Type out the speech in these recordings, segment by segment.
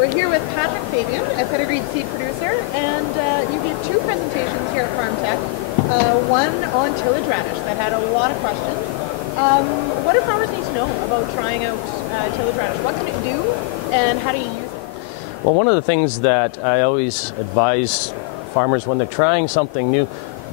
We're here with Patrick Fabian, a pedigreed seed producer, and you gave two presentations here at Farm Tech. One on tillage radish that had a lot of questions. What do farmers need to know about trying out tillage radish? What can it do, and how do you use it? Well, one of the things that I always advise farmers when they're trying something new,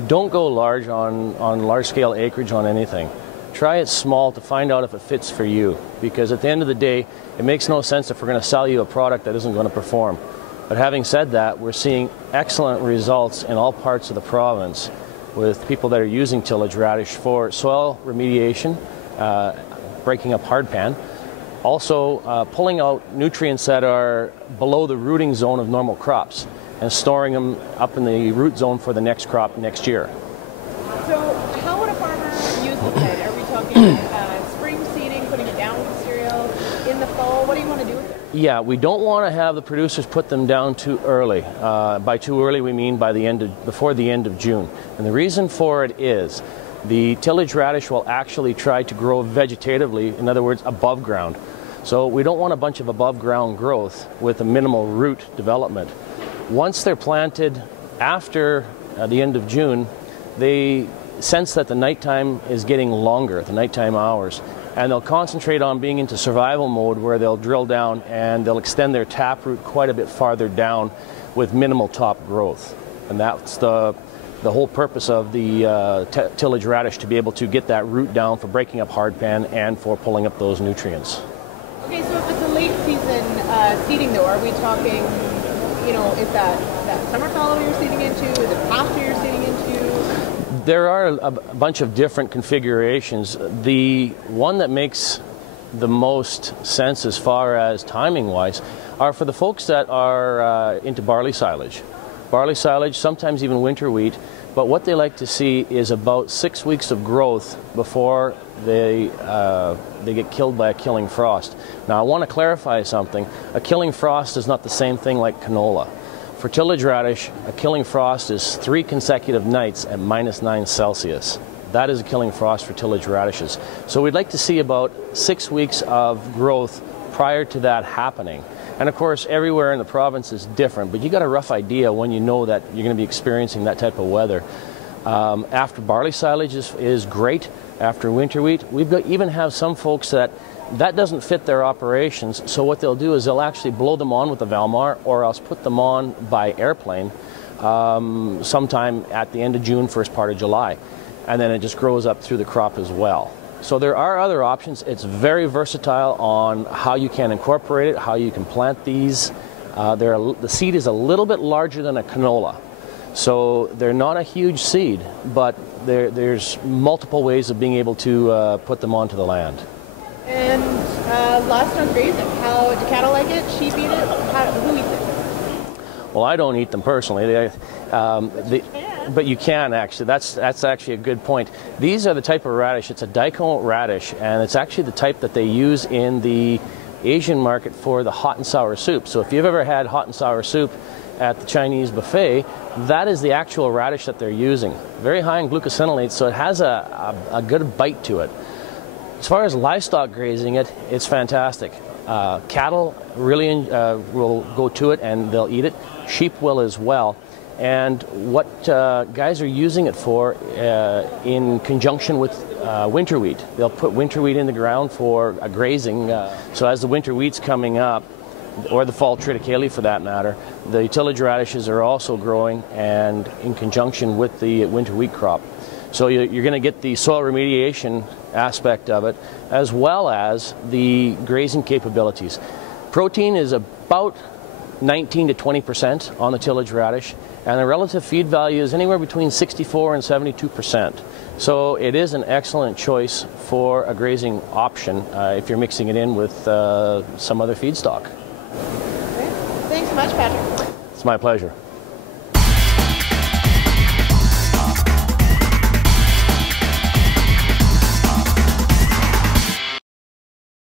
don't go large on large-scale acreage on anything. Try it small to find out if it fits for you, because at the end of the day, it makes no sense if we're going to sell you a product that isn't going to perform. But having said that, we're seeing excellent results in all parts of the province with people that are using tillage radish for soil remediation, breaking up hardpan, also pulling out nutrients that are below the rooting zone of normal crops and storing them up in the root zone for the next crop next year. So how would a farmer use this then? Are we talking spring seeding, putting it down with cereal, in the fall? What do you want to do with it? Yeah, we don't want to have the producers put them down too early. By too early, we mean before the end of June. And the reason for it is the tillage radish will actually try to grow vegetatively, in other words, above ground. So we don't want a bunch of above ground growth with a minimal root development. Once they're planted after the end of June, they sense that the nighttime is getting longer, the nighttime hours, and they'll concentrate on being into survival mode where they'll drill down and they'll extend their taproot quite a bit farther down with minimal top growth. And that's the whole purpose of the tillage radish, to be able to get that root down for breaking up hardpan and for pulling up those nutrients. Okay, so if it's a late season seeding though, are we talking, you know, is that summer fallow you're seeding into? Is it pasture you're seeding into? There are a bunch of different configurations. The one that makes the most sense as far as timing-wise are for the folks that are into barley silage. Barley silage, sometimes even winter wheat, but what they like to see is about 6 weeks of growth before they get killed by a killing frost. Now I want to clarify something. A killing frost is not the same thing like canola. For tillage radish, a killing frost is 3 consecutive nights at -9 Celsius. That is a killing frost for tillage radishes. So we'd like to see about 6 weeks of growth prior to that happening. And of course, everywhere in the province is different, but you got a rough idea when you know that you're going to be experiencing that type of weather. After barley silage is great. After winter wheat, even have some folks that doesn't fit their operations, so what they'll do is they'll actually blow them on with a Valmar, or else put them on by airplane sometime at the end of June, first part of July. And then it just grows up through the crop as well. So there are other options. It's very versatile on how you can incorporate it, how you can plant these. The seed is a little bit larger than a canola. So they're not a huge seed, but there's multiple ways of being able to put them onto the land. And last on grazing, how do cattle like it? Sheep eat it? Who eats it? Well, I don't eat them personally. But you can actually. That's actually a good point. These are the type of radish. It's a daikon radish, and it's actually the type that they use in the Asian market for the hot and sour soup. So if you've ever had hot and sour soup at the Chinese buffet, that is the actual radish that they're using. Very high in glucosinolates, so it has a good bite to it. As far as livestock grazing it, it's fantastic. Cattle really will go to it and they'll eat it. Sheep will as well. And what guys are using it for in conjunction with winter wheat. They'll put winter wheat in the ground for grazing. So as the winter wheat's coming up, or the fall triticale for that matter, the tillage radishes are also growing, and in conjunction with the winter wheat crop. So you're going to get the soil remediation aspect of it, as well as the grazing capabilities. Protein is about 19 to 20% on the tillage radish, and the relative feed value is anywhere between 64 and 72%. So it is an excellent choice for a grazing option if you're mixing it in with some other feedstock. Okay. Thanks so much, Patrick. It's my pleasure.